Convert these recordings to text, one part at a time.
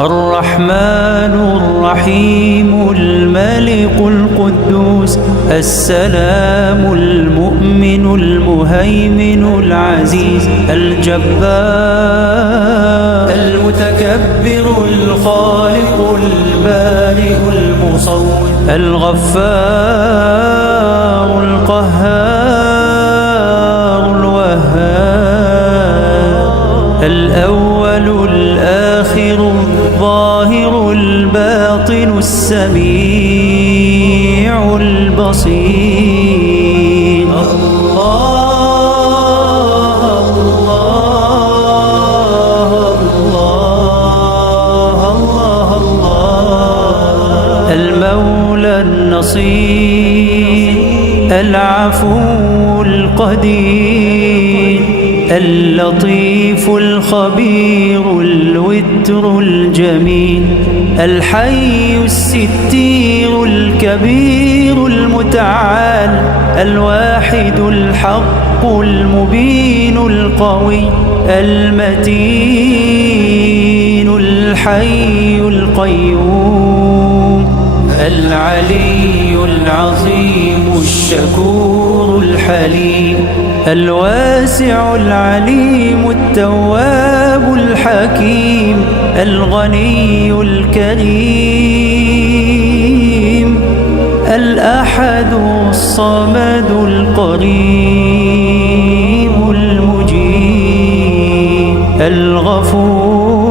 الرحمن الرحيم الملك القدوس السلام المؤمن المهيمن العزيز الجبار المتكبر الخالق البارئ المصور الغفار القهار الوهاب الأول الآخر الظاهر الباطن السميع البصير الله الله الله الله الله المولى النصير العفو القدير اللطيف الخبير الوتر الجميل الحي الستير الكبير المتعال الواحد الحق المبين القوي المتين الحي القيوم العلي العظيم الشكور الحليم الواسع العليم التواب الحكيم الغني الكريم الأحد الصمد القريب المجيب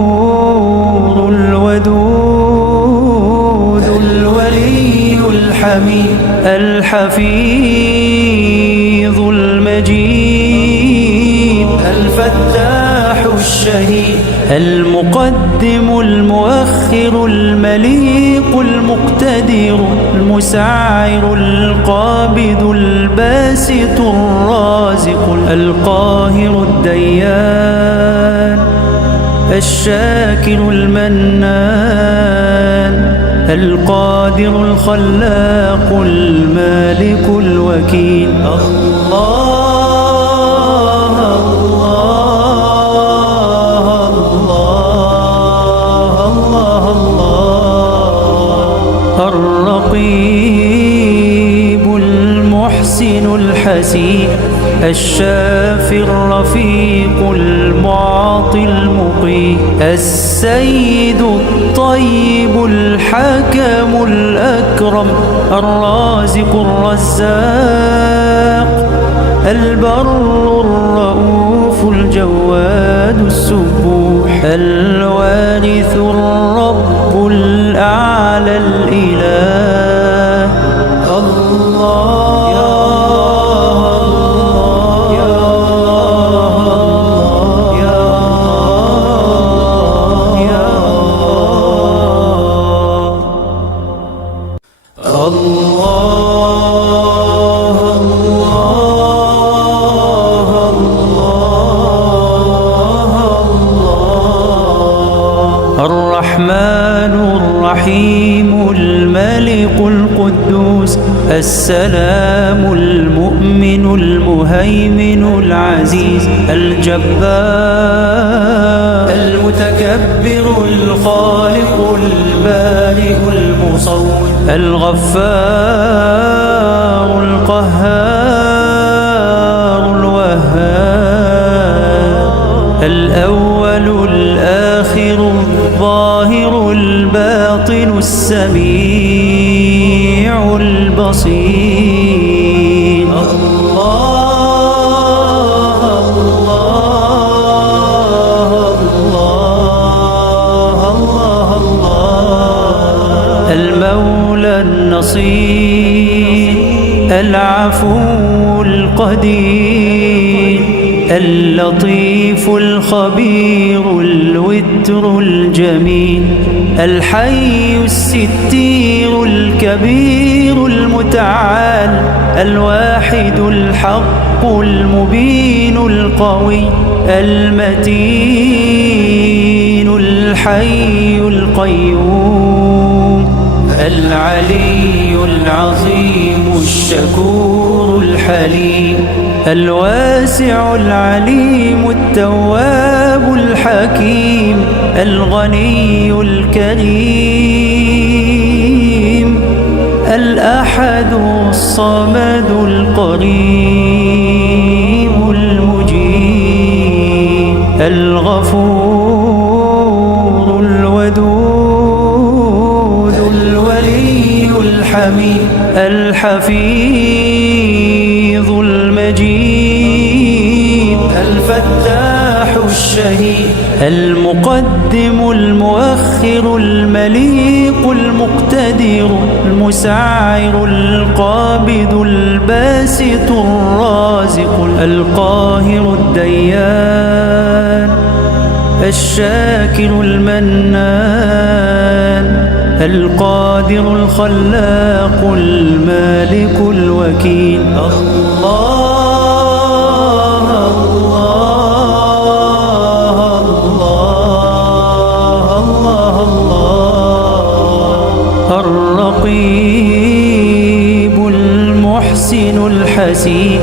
الغفور الودود الولي الحميد الحفيظ المجيد الفتاح الشهيد المقدم المؤخر المليق المقتدر المسعر القابض الباسط الرازق القاهر الديان الشاكر المنان القادر الخلاق المالك الوكيل الله الله الله الله الله الرقيب المحسن الحسيب الشافي الرفيق المعطي المقيم السيد الطيب الحكم الأكرم الرازق الرزاق البر الرؤوف الجواد السبوح الوارث الرب الأعلى الإله الله الرحمن الرحيم الملك القدوس السلام المؤمن المهيمن العزيز الجبار المتكبر الخالق البارئ المصور الغفار القهار الوهاب الأول الآخر الظاهر الباطن السميع البصير الله الله الله الله الله المولى النصير العفو القدير اللطيف الخبير الوتر الجميل الحي الستير الكبير المتعال الواحد الحق المبين القوي المتين الحي القيوم العلي العظيم الشكور الحليم الواسع العليم التواب الحكيم الغني الكريم الأحد الصمد القريب المجيب الغفور الودود الولي الحميد الحفيظ المجيد الفتاح الشهيد المقدم المؤخر المليق المقتدر المسعر القابض الباسط الرازق القاهر الديان الشاكر المنان القادر الخلاق المالك الوكيل الرقيب المحسن الحسيب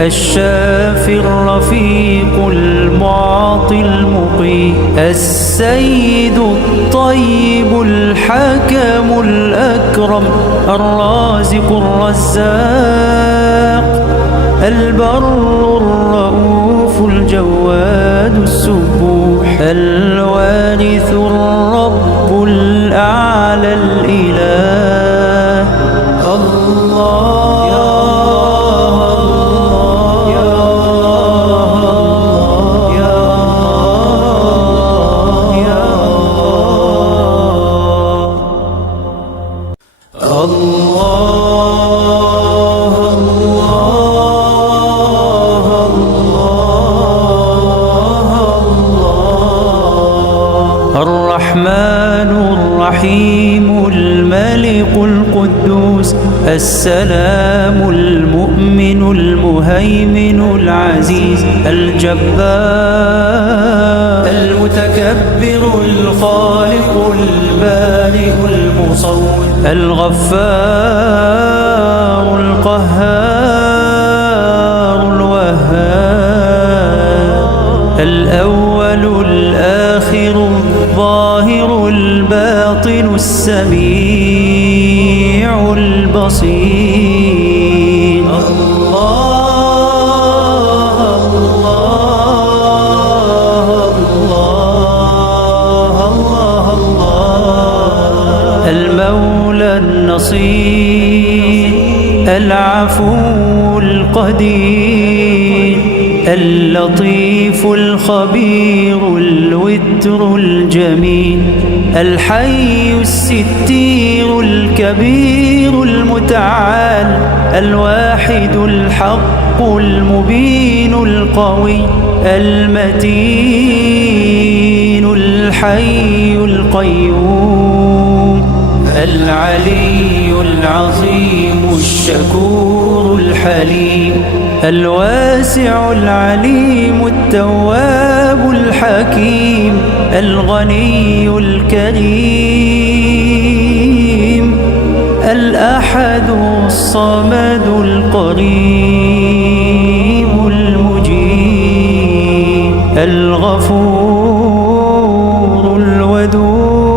الشافي الرفيق المعطي المقيم السيد الطيب الحكم الأكرم الرازق الرزاق البر الرؤوف الجواد السبوح الوارث الرب الأعلى الإله الله الرحمن الرحيم الملك القدوس السلام المؤمن المهيمن العزيز الجبار المتكبر الخالق البارئ المصور الغفار القهار الوهاب الأول الآخر الظاهر الباطن السميع البصير الله الله الله الله الله المولى النصير العفو القدير اللطيف الخبير الوتر الجميل الحي الستير الكبير المتعال الواحد الحق المبين القوي المتين الحي القيوم العلي العظيم الشكور الحليم الواسع العليم التواب الحكيم الغني الكريم الأحد الصمد القريب المجيب الغفور الودود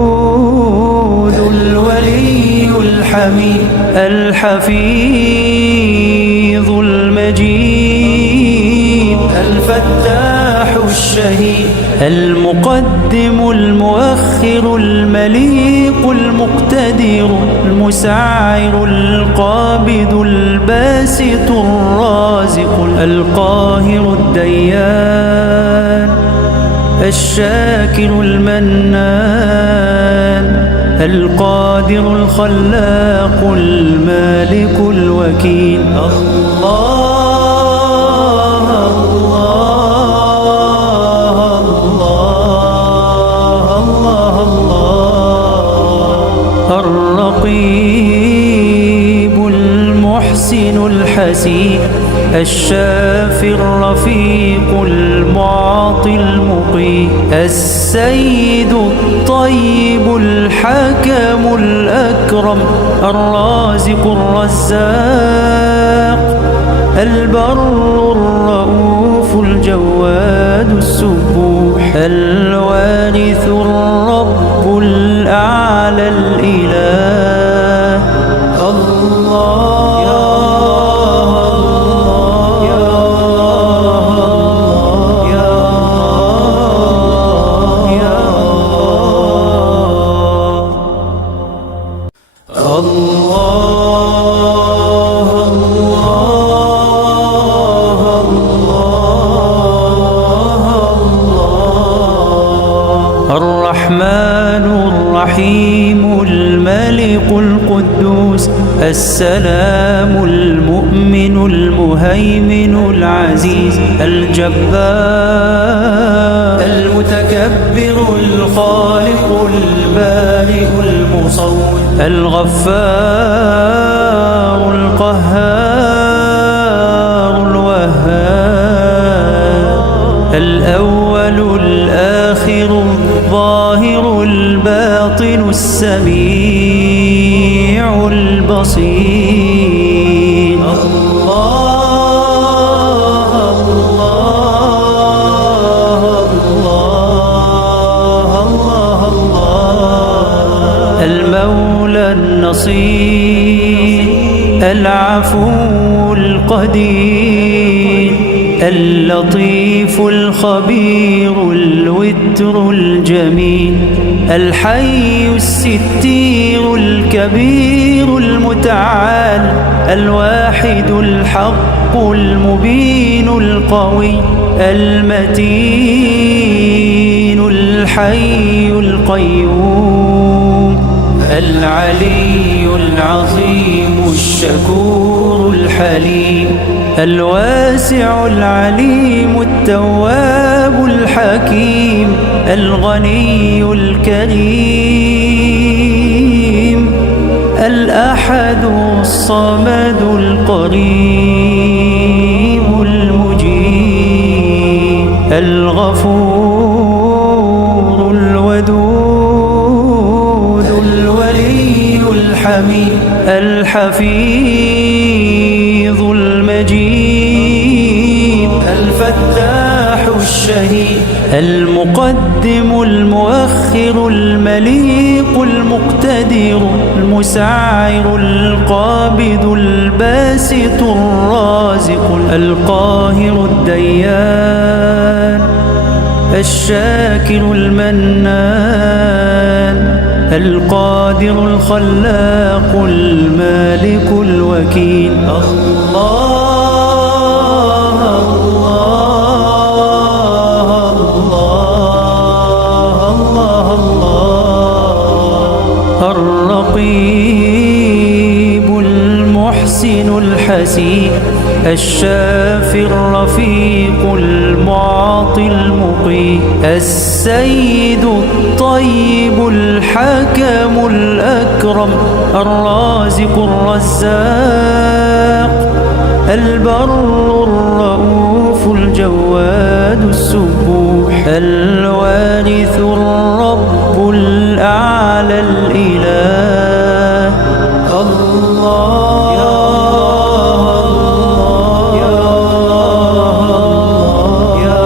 الولي الحميد الحفيظ المجيد الفتاح الشهيد المقدم المؤخر المليق المقتدر المسعر القابض الباسط الرازق القاهر الديان الشاكر المنان القادر الخلاق المالك الوكيل الرقيب المحسن الحسيب الشافي الرفيق المعطي المقيم السيد الطيب الحكم الأكرم الرازق الرزاق البر الرؤوف الجواد السبوح الوارث الرب الأعلى الإله الله يا الله يا الله الرحمن الرحيم الملك القدوس السلام المؤمن المهيمن العزيز الجبار المتكبر الخالق البارئ المصور الغفار القهار الوهاب الأول الآخر الظاهر الباطن السميع البصير الله الله الله الله الله المولى النصير العفو القدير اللطيف الخبير الوتر الجميل الحي الستير الكبير المتعال الواحد الحق المبين القوي المتين الحي القيوم العلي العظيم الشكور الحليم الواسع العليم التواب الحكيم الغني الكريم الأحد الصمد القريب المجيب الغفور الودود الولي الحميد الحفيظ المجيد الفتاح الشهيد المقدم المؤخر المليق المقتدر المسعر القابض الباسط الرازق القاهر الديان الشاكر المنان القادر الخلاق المالك الوكيل الرقيب المحسن الحسيب الشافي الرفيق المعطي المقيم السيد الطيب الحكم الأكرم الرازق الرزاق البر الرؤوف الجواد السبوح الوارث الرب الأعلى الإله الله يا الله يا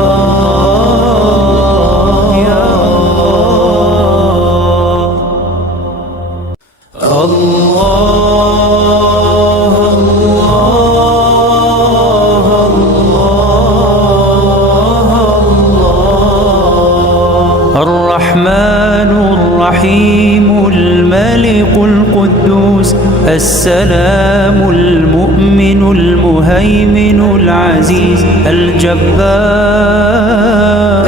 الرحمن الرحيم الملك القدوس السلام المؤمن المهيمن العزيز الجبار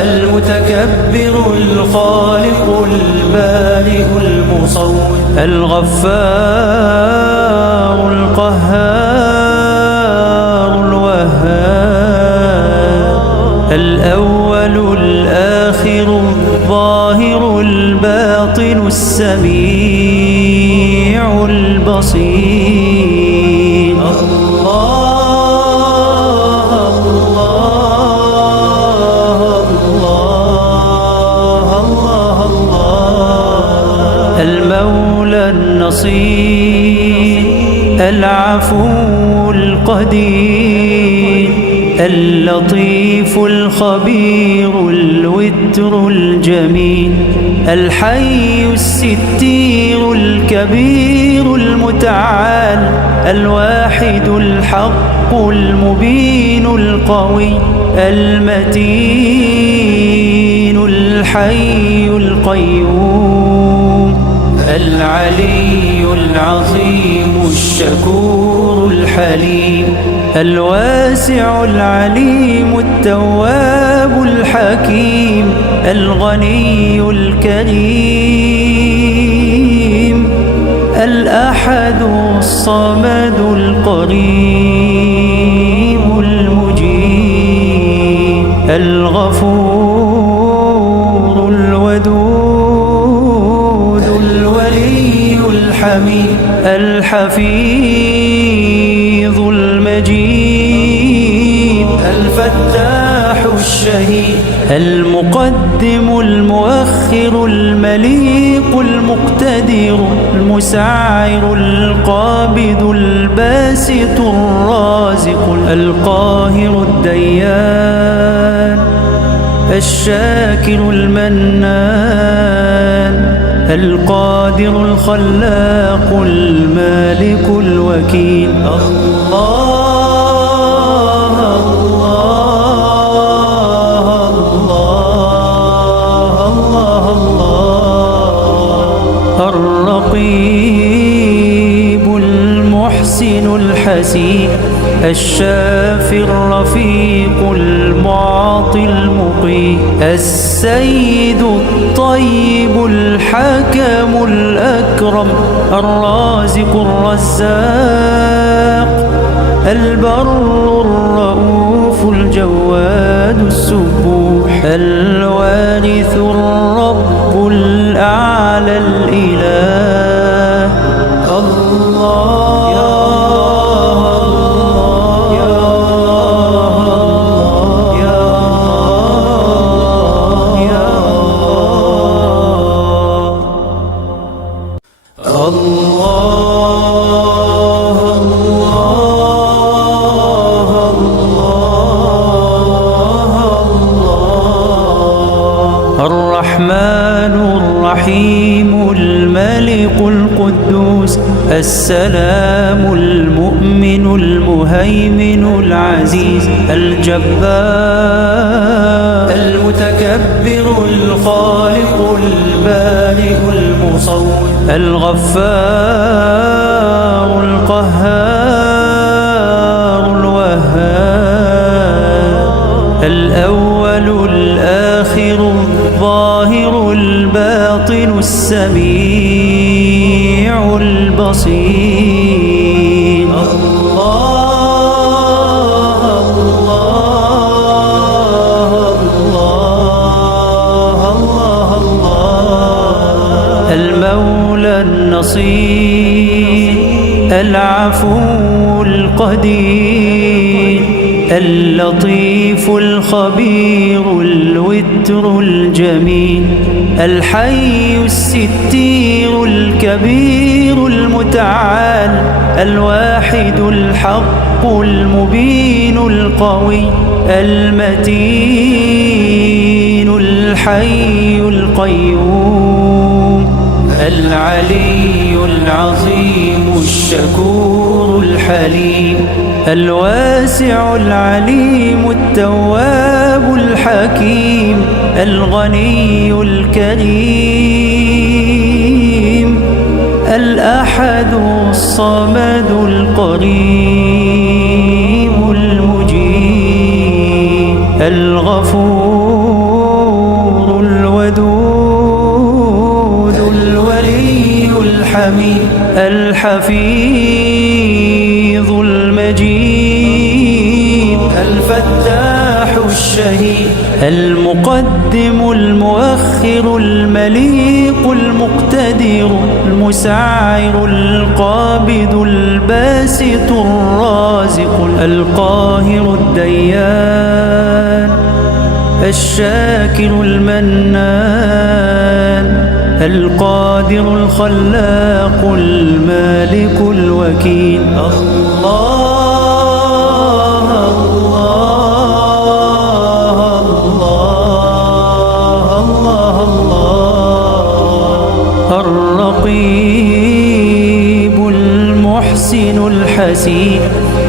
المتكبر الخالق البارئ المصور الغفار القهار الوهاب الأول الآخر الظاهر الباطن السميع البصير الله الله الله الله المولى النصير العفو القدير اللطيف الخبير الوتر الجميل الحي الستير الكبير المتعال الواحد الحق المبين القوي المتين الحي القيوم العلي العظيم الشكور الحليم الواسع العليم التواب الحكيم الغني الكريم الأحد الصمد القريب المجيب الغفور الودود الولي الحميد الحفيظ المجيد الفتاح الشهيد المقدم المؤخر المليق المقتدر المسعر القابض الباسط الرازق القاهر الديان الشاكر المنان القادر الخلاق المالك الوكيل الرقيب المحسن الحسيب الشافي الرفيق المعطي المقيم السيد الطيب الحكم الأكرم الرازق الرزاق البر الرؤوف الجواد السبوح الوارث الرب الأعلى الإله الله الرحمن الرحيم الملك القدوس السلام المؤمن المهيمن العزيز الجبار المتكبر الخالق البارئ المصور الغفار القهار الوهاب الأول الآخر الظاهر الباطن السميع البصير الله الله الله الله الله المولى النصير العفو القدير اللطيف الخبير الوتر الجميل الحي الستير الكبير المتعال الواحد الحق المبين القوي المتين الحي القيوم العلي العظيم الشكور الحليم الواسع العليم التواب الحكيم الغني الكريم الأحد الصمد القريب المجيب الغفور الودود الولي الحميد الحفيظ المجيد الفتاح الشهيد المقدم المؤخر المليق المقتدر المسعر القابض الباسط الرازق القاهر الديان الشاكر المنان القادر الخلاق المالك الوكيل الله الرقيب المحسن الحسين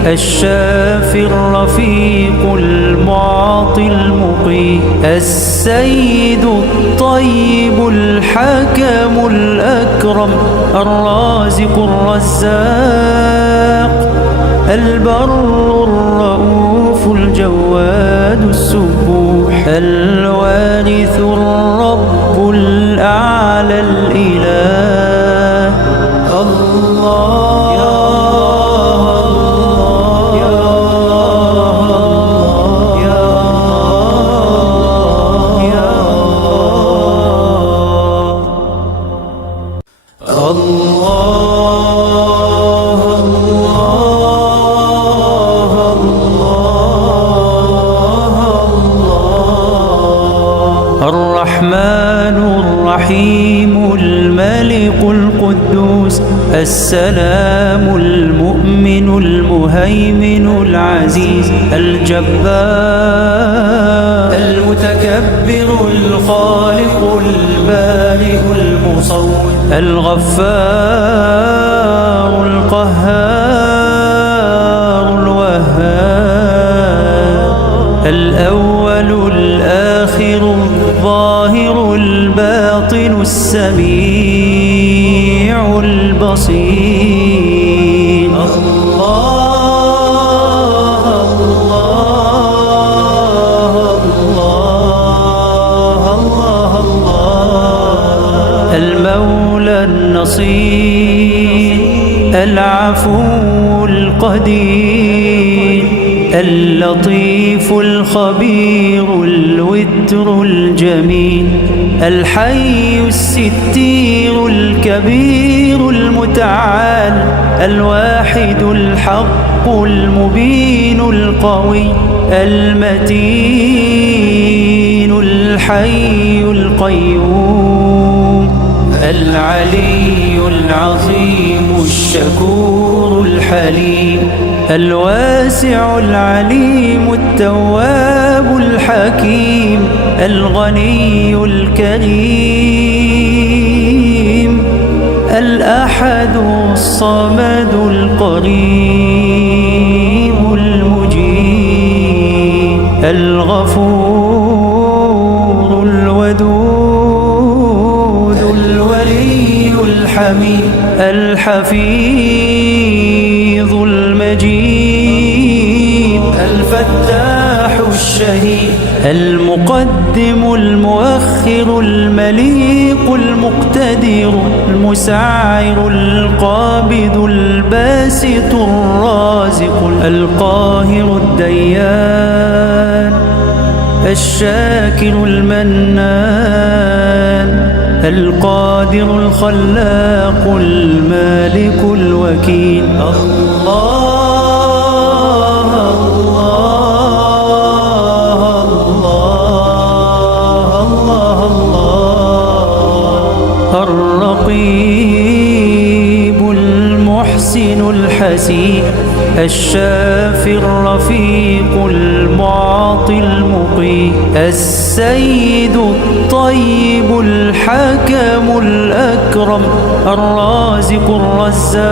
الشافي الرفيق المعطي المقيم السيد الطيب الحكم الأكرم الرازق الرزاق البر الرؤوف الجواد السبوح الوارث الرب الأعلى الإله الله الرحمن الرحيم الملك القدوس السلام المؤمن المهيمن العزيز الجبار المتكبر الخالق البارئ المصور الغفار القهار الوهاب الأول الآخر الظاهر الباطن السميع البصير الله الله الله الله الله المولى النصير العفو القدير اللطيف الخبير الوتر الجميل الحي الستير الكبير المتعال الواحد الحق المبين القوي المتين الحي القيوم العلي العظيم الشكور الحليم الواسع العليم التواب الحكيم الغني الكريم الأحد الصمد القريب المجيب الغفور الودود الولي الحميد الحفيظ المجيد الفتاح الشهيد المقدم المؤخر المليق المقتدر المسعر القابض الباسط الرازق القاهر الديان الشاكر المنان القادر الخلاق المالك الوكيل الرقيب المحسن الحسين الشافي الرفيق المعطي المقيم السيد الطيب الحكم الأكرم الرازق الرزاق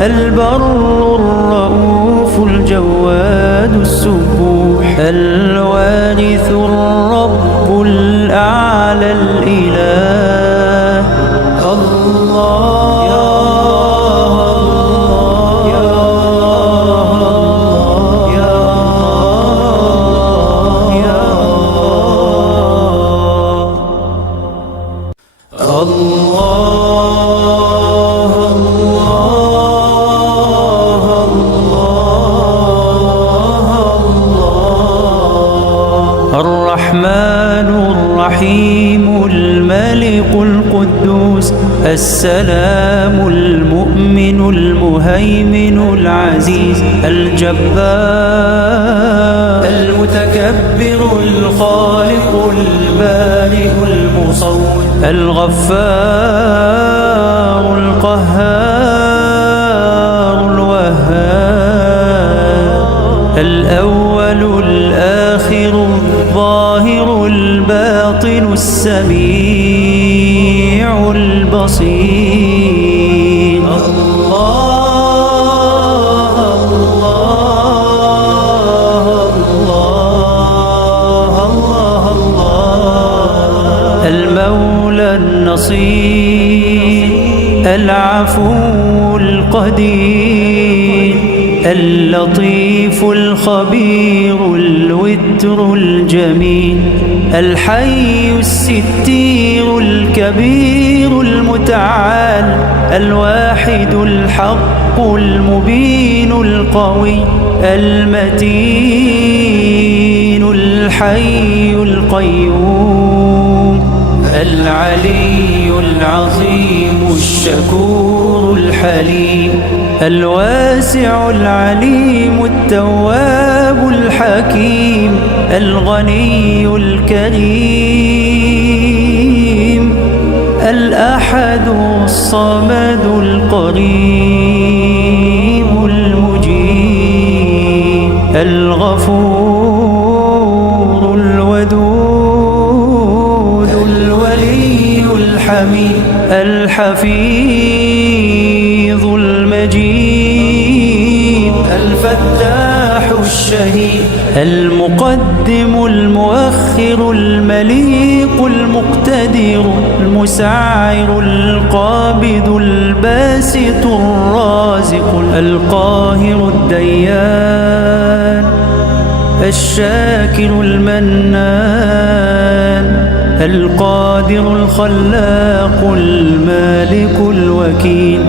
البر الرؤوف الجواد السبوح الوارث الرب الأعلى الإله الله الرحمن الرحيم الملك القدوس السلام المؤمن المهيمن العزيز الجبار المتكبر الخالق البارئ المصور الغفار القهار الوهاب الأول الآخر الظاهر الباطن السميع النصير العفو القدير اللطيف الخبير الوتر الجميل الحي الستير الكبير المتعال الواحد الحق المبين القوي المتين الحي القيوم العلي العظيم الشكور الحليم الواسع العليم التواب الحكيم الغني الكريم الأحد الصمد القريب المجيب الغفور الودود الولي الحميد الحفيظ المجيد الفتاح الشهيد المقدم المؤخر المليق المقتدر المسعر القابض الباسط الرازق القاهر الديان الشاكر المنان القادر الخلاق المالك الوكيل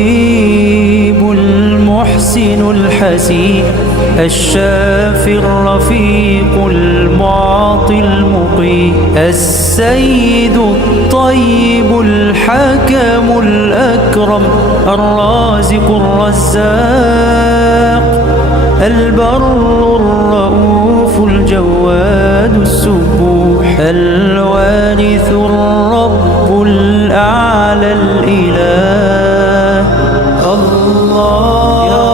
الرقيب المحسن الحسين الشافي الرفيق المعطي المقيم السيد الطيب الحكم الأكرم الرازق الرزاق البر الرؤوف الجواد السبوح الوارث الرب الأعلى الإله الله يا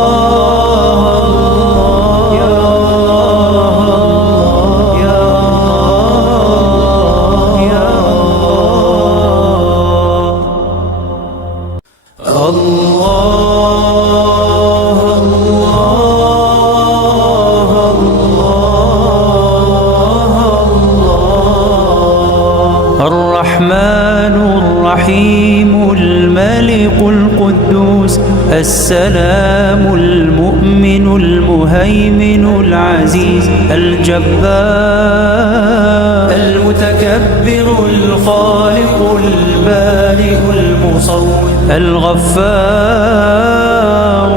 الرحمن الرحيم الملك القدوس السلام المؤمن المهيمن العزيز الجبار المتكبر الخالق البارئ المصور الغفار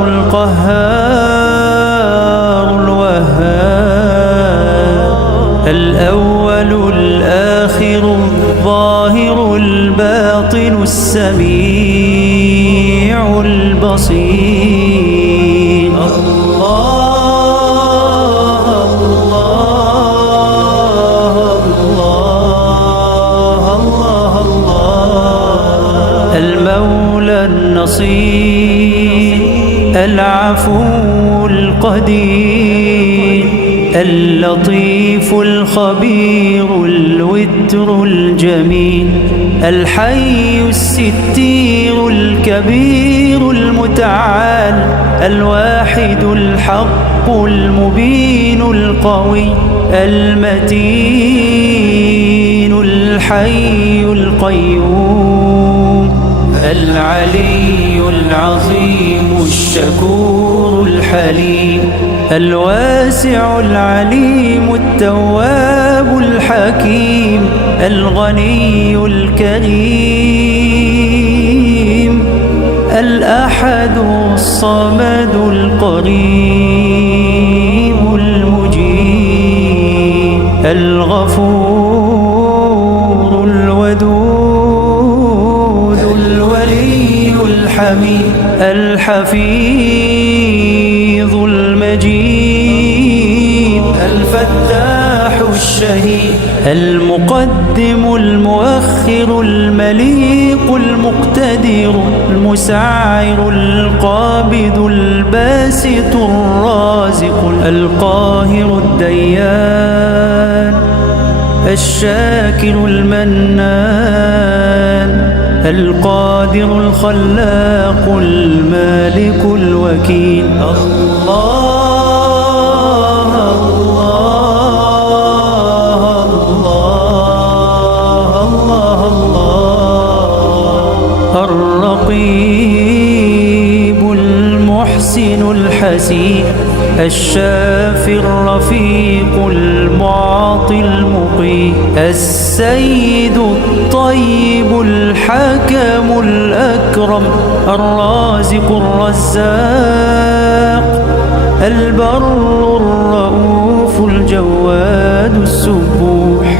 القهار الوهاب الأول الآخر الظاهر الباطن السميع البصير المولى النصير العفو القدير اللطيف الخبير الوتر الجميل الحي الستير الكبير المتعال الواحد الحق المبين القوي المتين الحي القيوم العلي العظيم الشكور الحليم الواسع العليم التواب الحكيم الغني الكريم الأحد الصمد القريب المجيب الغفور الودود الولي الحميد الحفيظ المجيد الفتاح الشهيد المقدم المؤخر المليق المقتدر المسعر القابض الباسط الرازق القاهر الديان الشاكر المنان القادر الخلاق المالك الوكيل. الله الله الله الله الله. الرقيب المحسن الحسيب الشافي الرفيق المعطي المقيم السيد الطيب الحكم الأكرم الرازق الرزاق البر الرؤوف الجواد السبوح